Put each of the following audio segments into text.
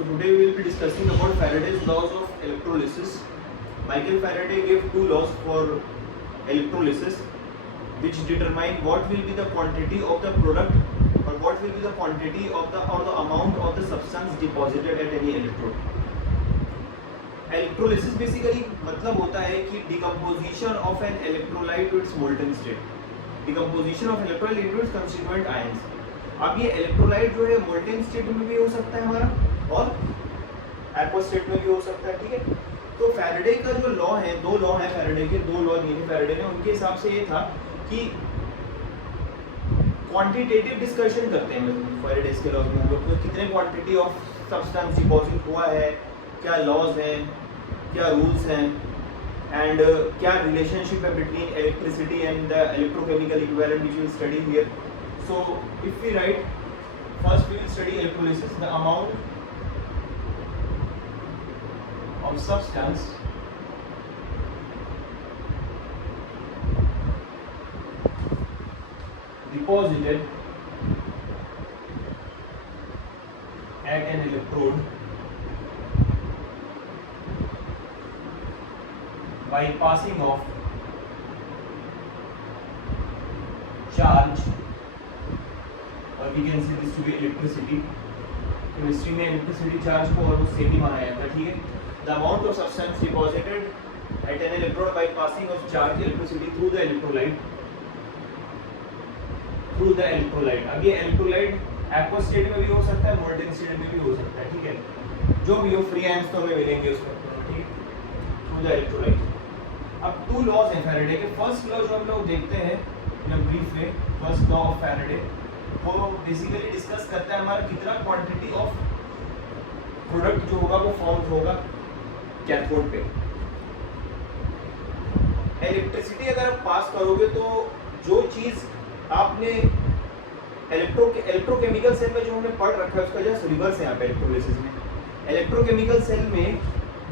So today we will be discussing about Faraday's laws of electrolysis. Michael Faraday gave two laws for electrolysis, which determine what will be the quantity of the product or what will be the quantity of the or the amount of the substance deposited at any electrode. Electrolysis basically मतलब होता है कि decomposition of an electrolyte to its molten state. Decomposition of electrolyte into its constituent ions. अब ये electrolyte जो है molten state में भी हो सकता है हमारा और एक्वस स्टेट में भी हो सकता है, ठीक है। तो फैराडे का जो लॉ है, दो लॉ है फैराडे के, दो लॉ दिए फैराडे ने, उनके हिसाब से ये था कि क्वांटिटेटिव डिस्कशन करते हैं फैराडे के लॉज में हम लोग, तो कितने क्वांटिटी ऑफ सब्सटेंस डिपॉजिट हुआ है, क्या लॉज हैं, क्या रूल्स हैं, एंड क्या रिलेशनशिप है between electricity and the electrochemical equivalent which we will study here. So if we write, first we will study electrolysis, the amount of substance deposited at an electrode by passing of charge, और we can see this to be electricity. Chemistry में electricity charge को almost same ही माना जाता है, ठीक है. The amount of substance deposited at an electrode by passing of charge electricity through the electrolyte. अब ये इलेक्ट्रोलाइट एक्वस स्टेट में भी हो सकता है, मोल्टेन स्टेट में भी हो सकता है, ठीक है. जो भी हो फ्री आयंस तो हमें मिलेंगे उसमें, ठीक है, थ्रू द इलेक्ट्रोलाइट. अब टू लॉज हैं फैराडे के. फर्स्ट लॉ जो हम लोग देखते हैं in brief way, first law of Faraday, वो बेसिकली डिस्कस करता है हमारा कितना क्वांटिटी ऑफ प्रोडक्ट जो होगा वो फॉर्म होगा कैथोड पे. इलेक्ट्रिसिटी अगर आप पास करोगे तो जो चीज आपने इलेक्ट्रोकेमिकल सेल में जो हमने पढ़ रखा है उसका जस्ट रिवर्स है यहाँ पे इलेक्ट्रोलिसिस में. इलेक्ट्रोकेमिकल सेल में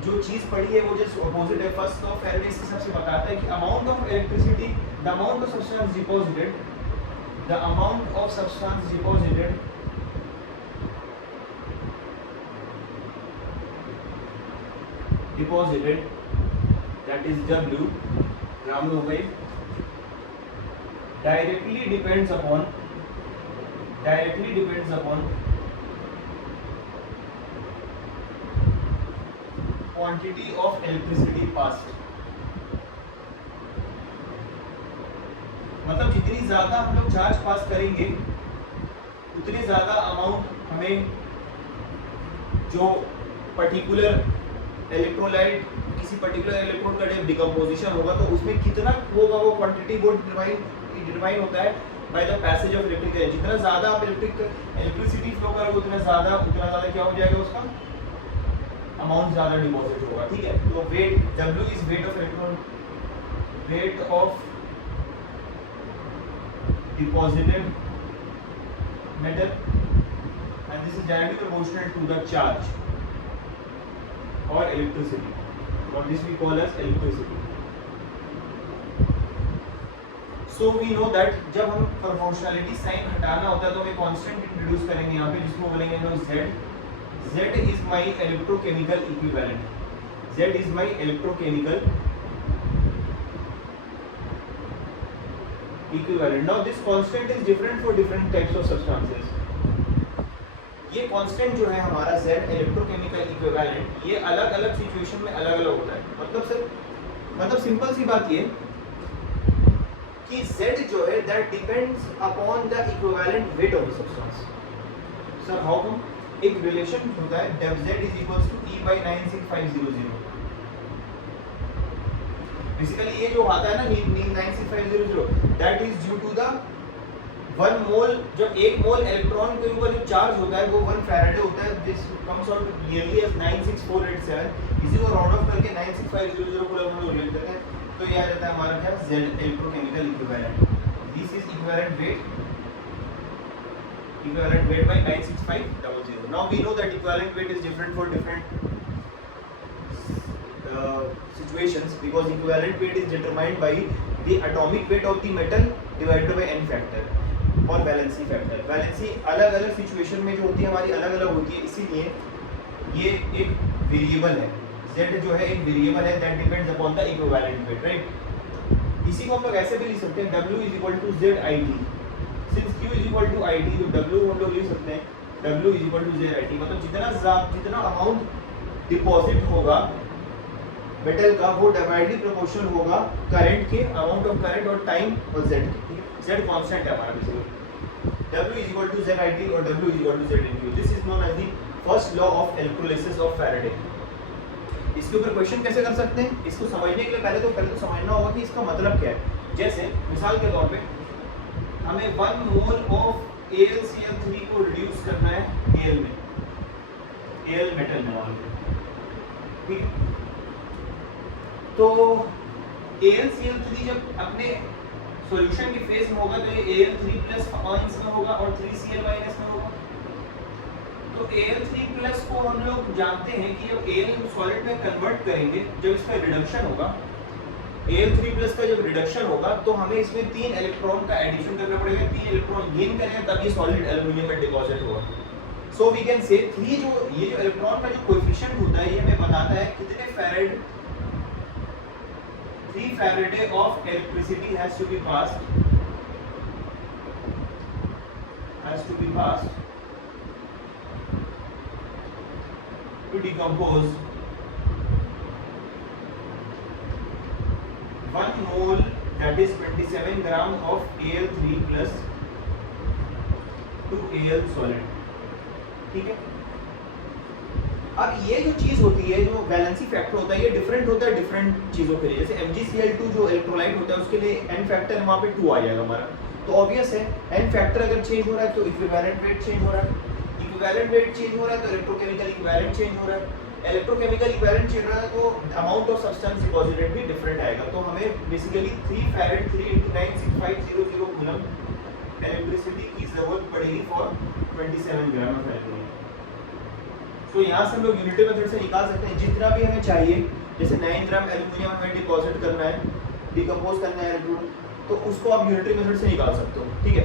जो चीज पढ़ी है वो जस्ट अपोजिट है. फर्स्ट लॉ फैराडे इस हिसाब से बताता है कि amount of electricity, the amount of substance deposited, the amount of substance deposited, that is W, Ramu wave, directly depends upon quantity of electricity passed. मतलब जितनी ज्यादा हम लोग चार्ज पास करेंगे उतनी ज्यादा अमाउंट हमें जो पर्टिकुलर इलेक्ट्रोलाइट, किसी पर्टिकुलर इलेक्ट्रोड का डिकम्पोजिशन होगा तो उसमें कितना होगा वो क्वांटिटी वो डिटरमाइन होता है by the passage of electric current. जितना ज्यादा आप इलेक्ट्रिसिटी फ्लो करोगे उतना ज्यादा क्या हो जाएगा, उसका अमाउंट ज्यादा डिपॉजिट होगा, ठीक है. तो weight, W is weight of electron, weight of deposited metal, and this is directly proportional to the charge or electricity. What this we call as electricity. So we know that जब हम proportionality sign हटाना होता है तो हमें constant introduce करेंगे यहाँ पे जिसको बोलेंगे हम Z. Z is my electrochemical equivalent. Z is my electrochemical equivalent. Now this constant is different for different types of substances. ये constant जो है हमारा Z electrochemical equivalent, ये अलग अलग सिचुएशन में अलग अलग होता है. मतलब सिंपल सी बात ये कि Z जो है that depends upon the equivalent weight of the substance. Sir, how come? एक रिलेशन होता है Z is equals to E by 96500. Basically ये जो आता है ना 96500, that is due to the 1 mole. जब 1 मोल इलेक्ट्रॉन के ऊपर जो चार्ज होता है वो 1 फैराडे होता है. This comes out clearly as 96487. इसी को राउंड ऑफ करके 96500 को हम लोग लिख देते हैं तो ये आ जाता है हमारा क्या, Z electrochemical equivalent. This is equivalent weight by 96500. Now we know that equivalent weight is different for different situations because equivalent weight is determined by the atomic weight of the metal divided by n factor और valency factor. Valency अलग अलग situation में जो होती है हमारी अलग अलग होती है, इसीलिए ये एक वेरिएबल है, z जो है एक वेरिएबल है that depends upon the equivalent weight, right. इसी को हम लोग ऐसे भी लिख सकते हैं w is equal to z i t, since q is equal to i t तो w हम लोग लिख सकते हैं w is equal to z i t, मतलब जितना अमाउंट डिपॉजिट होगा मेटल का वो डायरेक्टली प्रोपोर्शनल होगा करंट के, अमाउंट ऑफ करंट और टाइम और z के, z कांस्टेंट है हमारा basically, w is equal to z i t और w is equal to z in q। This is known as the first law of electrolysis of Faraday. इसके ऊपर question कैसे कर सकते हैं, इसको समझने के लिए पहले तो समझना होगा कि इसका मतलब क्या है। जैसे मिसाल के तौर पे हमें 1 मोल ऑफ AlCl3 को रिड्यूस करना है Al में, Al मेटल में ऑलरेडी, ठीक है। तो AlCl3 जब अपने सॉल्यूशन की फेज में होगा तो ये Al3 प्लस आयंस में होगा और 3Cl माइनस में होगा। तो Al3 प्लस को हम लोग जानते हैं कि जब Al सॉलिड में कन्वर्ट करेंगे, जब इसका रिडक्शन होगा, Al3 प्लस का जब रिडक्शन होगा तो हमें इसमें 3 इलेक्ट्रॉन का एडिशन करना पड़ेगा, 3 इलेक्ट्रॉन गेन करेंगे तब ये सॉलिड एल्युमिनियम में डिपॉजिट होगा। सो वी कैन से 3 जो ये जो इलेक्ट्रॉन का जो कोएफिशिएंट होता है ये हमें बताता है कितने farad 3 Faraday of electricity has to be passed to decompose 1 mole that is 27 gram of Al3 plus 2 Al solid, ठीक है। अब ये जो चीज होती है, जो वैलेंसी फैक्टर होता है, ये डिफरेंट होता है डिफरेंट चीजों के लिए। जैसे MgCl2 जो इलेक्ट्रोलाइट होता है उसके लिए n फैक्टर वहाँ पे 2 आ जाएगा हमारा, तो ऑब्वियस है n फैक्टर अगर चेंज हो रहा है तो इक्विवेलेंट वेट चेंज हो रहा है, इक्विवेलेंट वेट चेंज हो रहा है तो इलेक्ट्रोकेमिकल इक्विवेलेंट चेंज हो रहा है, इलेक्ट्रोकेमिकल इक्विवेलेंट चेंज हो रहा है तो अमाउंट ऑफ सब्सटेंस डिपॉजिटेड भी डिफरेंट आएगा। तो हमें बेसिकली 3 फैराड 3 × 96500 कूलम इलेक्ट्रिसिटी की जरूरत पड़ेगी फॉर 27 ग्राम ऑफ एल्यूमिनियम। तो यहाँ से हम लोग यूनिटी मेथड से निकाल सकते हैं जितना भी हमें चाहिए। जैसे 9 ग्राम एल्यूमिनियम हमें डिपॉजिट करना है, डिकम्पोज करना है तो उसको आप यूनिटरी मेथड से निकाल सकते हो, ठीक है।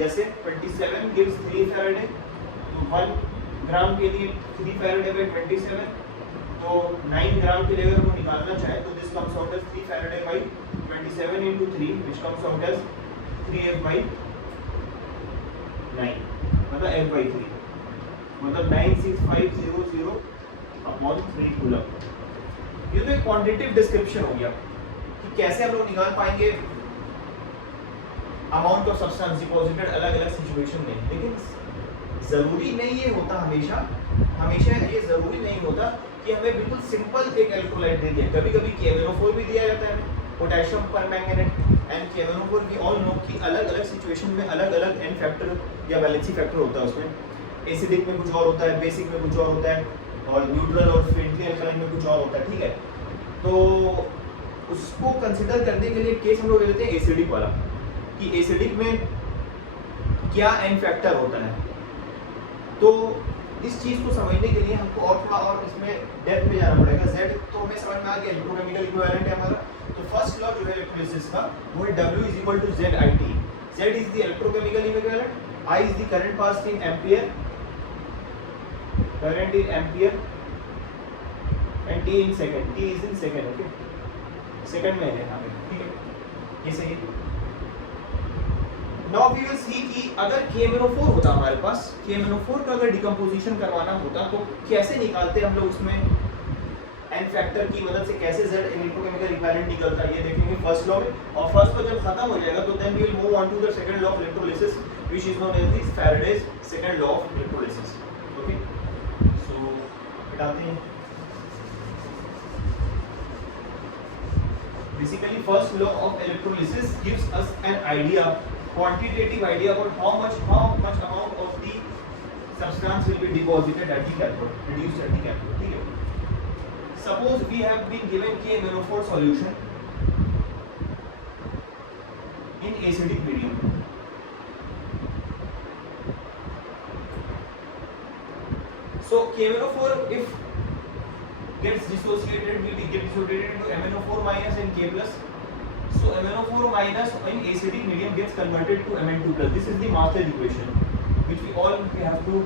जैसे 27 गिव्स 3 फैराडे, तो 1 ग्राम के लिए 3 फैराडे बाय 27, तो 9 ग्राम के लिए अगर हम निकालना चाहे तो this comes out as 3 Faraday by 27 into 3 which comes out as 3f by 9, मतलब f by 3, मतलब 96500 अपॉन 3 कूलम। ये तो एक क्वांटिटेटिव डिस्क्रिप्शन हो गया कि कैसे हम लोग निकाल पाएंगे अमाउंट ऑफ सब्सटेंस डिपॉजिटेड अलग अलग सिचुएशन में। लेकिन जरूरी नहीं ये होता हमेशा ये जरूरी नहीं होता कि हमें बिल्कुल सिंपल एक इलेक्ट्रोलाइट दे दिया। कभी कभी KMnO4 भी दिया जाता है, potassium permanganate and KMnO4 we all know कि अलग अलग सिचुएशन में अलग अलग n फैक्टर या वैलेंसी फैक्टर होता है। उसमें एसिडिक में कुछ और होता है, बेसिक में कुछ और होता है, और न्यूट्रल और फेंटली अल्कालाइन में कुछ और होता है, ठीक है। तो उसको कंसीडर करने के लिए केस हम लोग ले लेते हैं एसिडिक वाला, कि एसिडिक में क्या n फैक्टर होता है। तो इस चीज को समझने के लिए हमको और थोड़ा और इसमें डेप्थ में जाना पड़ेगा। Z तो हमें समझ में आ गया इलेक्ट्रोकेमिकल इक्विवेलेंट है हमारा। तो फर्स्ट लॉ जो है इलेक्ट्रोलिसिस का वो है W is equal to Z i t। Z is the electrochemical equivalent, I is the current passed in ampere, current in ampere and t in second, t is in second, okay, second में है यहाँ पे, ठीक है, ये सही है। Now we will see कि अगर KMnO4 होता हमारे पास, KMnO4 का अगर डिकम्पोजिशन करवाना होता तो कैसे निकालते हम लोग उसमें n फैक्टर की मदद से कैसे Z इलेक्ट्रोकेमिकल इक्विवेलेंट निकलता है, ये देखेंगे फर्स्ट लॉ में। और फर्स्ट लॉ जब खत्म हो जाएगा तो then we will move on to the second law of electrolysis which is known as the Faraday's second law of electrolysis, okay. हटाते हैं। Basically, first law of electrolysis gives us an idea, quantitative idea about how much amount of the substance will be deposited at the cathode, reduced at the cathode, ठीक है। Suppose we have been given KMnO4 solution in acidic medium. So KMnO4 if gets dissociated will be get dissociated into MnO4 minus and K plus. So MnO4 minus in acidic medium gets converted to Mn2 plus. This is the master equation which we have to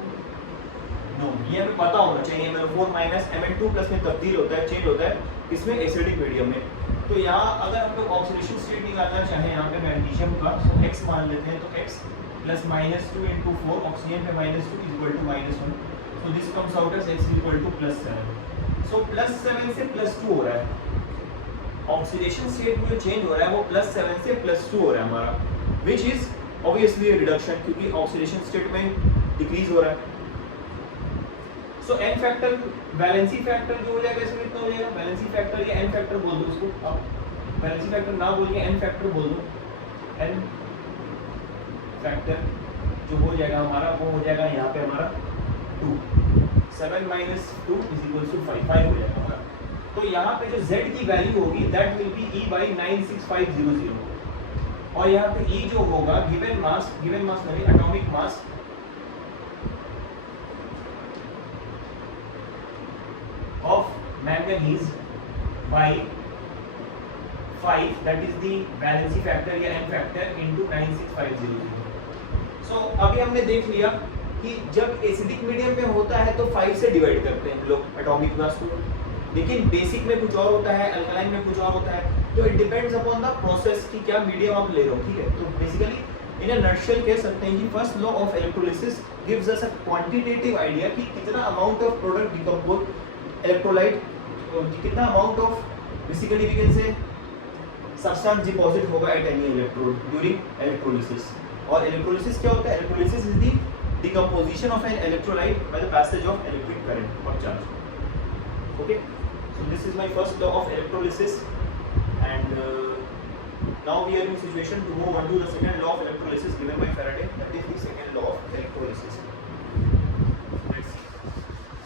know, ये हमें पता होना चाहिए MnO4 minus Mn2 plus में तब्दील होता है, change होता है किसमें, एसिडिक मीडियम में। तो यहाँ अगर हम लोग ऑक्सीडेशन स्टेट निकालना चाहें यहाँ पे मैग्नीशियम का, तो x मान लेते हैं, तो x प्लस -2 × 4, ऑक्सीजन पे -2 is equal to -1, so this comes out as x is equal to +7। So +7 से +2 हो रहा है, ऑक्सीडेशन स्टेट में जो चेंज हो रहा है वो +7 से +2 हो रहा है हमारा, विच इज ऑब्वियसली रिडक्शन, क्योंकि ऑक्सीडेशन स्टेट में डिक्रीज हो रहा है। सो n फैक्टर, वैलेंसी फैक्टर जो हो जाएगा इसमें कितना हो जाएगा, वैलेंसी फैक्टर या n फैक्टर बोल दो उसको, अब वैलेंसी फैक्टर ना बोल के n फैक्टर बोल दो, n फैक्टर जो हो जाएगा हमारा वो हो जाएगा यहाँ पे हमारा 2, 7 - 2 = 5 हो जाएगा हमारा। तो यहाँ पे जो z की वैल्यू होगी दैट विल बी E/96500, और यहाँ पे E जो होगा गिवन मास यानी atomic mass of manganese by 5, that is the valency factor या n factor into 96500। so अभी हमने देख लिया कि जब एसिडिक मीडियम में होता है तो 5 से डिवाइड करते हैं हम लोग एटॉमिक मास को, लेकिन बेसिक में कुछ और होता है, अल्कलाइन में कुछ और होता है, तो it depends upon the process कि क्या मीडियम आप ले रहे हो, ठीक है। तो बेसिकली इन अ नटशेल कह सकते हैं कि first law of electrolysis gives us a quantitative idea कि कितना amount of product decompose electrolyte, कितना amount of basically we can say substance deposit होगा at any electrode during electrolysis. और electrolysis क्या होता है, electrolysis is the decomposition of an electrolyte by the passage of electric current or charge। okay, so this is my first law of electrolysis, and now we are in a situation to move on to the second law of electrolysis given by Faraday, that is the second law of electrolysis। let's see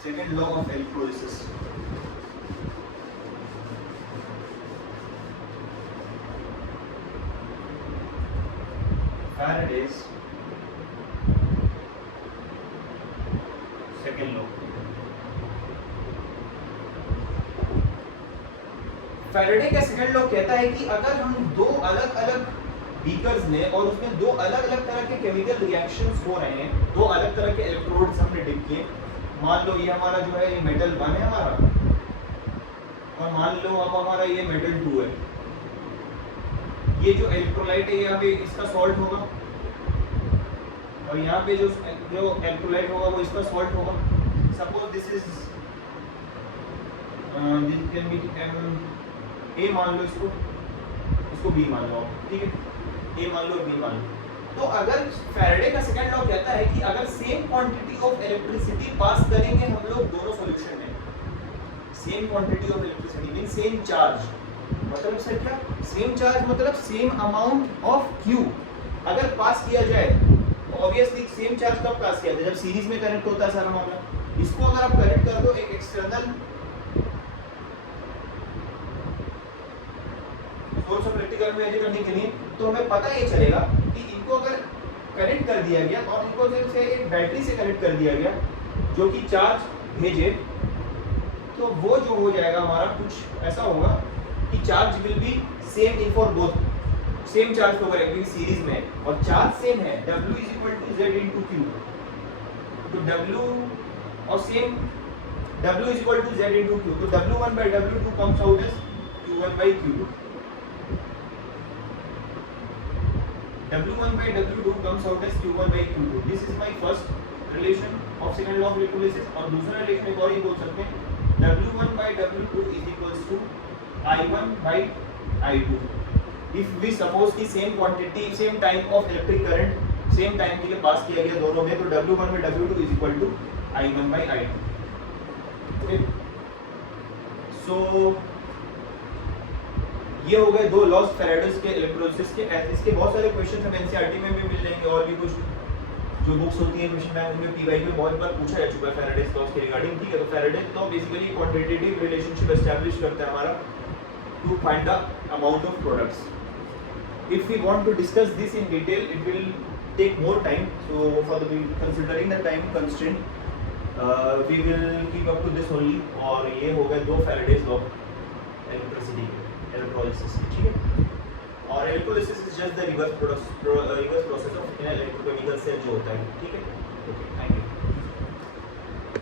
second law of electrolysis। Faraday's second law। Faraday का second law कहता है कि अगर हम दो अलग अलग beakers ने और उसमें दो अलग अलग तरह के केमिकल रिएक्शंस हो रहे हैं, दो अलग तरह के इलेक्ट्रोड्स हमने डिप किए, मान लो ये हमारा जो है ये मेटल 1 है हमारा, और मान लो अब हमारा ये मेटल 2 है। ये जो इलेक्ट्रोलाइट है यहाँ पे इसका सॉल्ट होगा, और यहाँ पे जो इलेक्ट्रोलाइट होगा वो इसका सॉल्ट होगा। Suppose this is this can be a मान लो, इसको बी मान लो, ठीक है, ए मान लो, बी मान लो। तो अगर फैराडे का सेकंड लॉ कहता है कि अगर same quantity of electricity pass करेंगे हम लोग दोनों सॉल्यूशन में, same quantity of electricity mean same charge, मतलब सर क्या, सेम चार्ज मतलब सेम अमाउंट ऑफ क्यू अगर पास किया जाए, तो ऑब्वियसली सेम चार्ज कब पास किया जाए, जब सीरीज में कनेक्ट होता है सारा मामला। इसको अगर आप कनेक्ट कर दो एक एक्सटर्नल सोर्स ऑफ इलेक्ट्रिकल में करने के लिए, तो हमें पता ये चलेगा कि इनको अगर कनेक्ट कर दिया गया और इनको जैसे एक बैटरी से कनेक्ट कर दिया गया जो कि चार्ज भेजे, तो वो जो हो जाएगा हमारा कुछ ऐसा होगा कि charge will be same in for both, same charge पे होगा क्योंकि सीरीज में और चार्ज सेम है, W = Z × Q, तो W और सेम W = Z × Q, तो W1/W2 comes out as Q1/Q2, W1/W2 comes out as Q1/Q2। This is my first relation of second law of electrolysis। और दूसरा relation एक और ये बोल सकते हैं W1/W2 = I1/I2। If we suppose कि same quantity same type of electric current same time के लिए पास किया गया दोनों में, तो W1/W2 = I1/I2। ओके, सो ये हो गए दो लॉज फैराडेज के इलेक्ट्रोलिसिस के। इसके बहुत सारे क्वेश्चन हम एनसीईआरटी में भी मिल जाएंगे, और भी कुछ जो बुक्स होती है क्वेश्चन बैंक में पीवाई में बहुत बार पूछा जा चुका है फैराडेज लॉज के रिगार्डिंग, ठीक है। तो Faraday's law basically quantitative relationship establish करता है हमारा to find the amount of products. If we want to discuss this in detail it will take more time, so for the considering the time constraint we will keep up to this only. और ये हो गए दो Faraday's law electricity electrolysis, ठीक है। और electrolysis is just the reverse process of electrochemical cell जो होता है, ठीक है। Okay, thank you.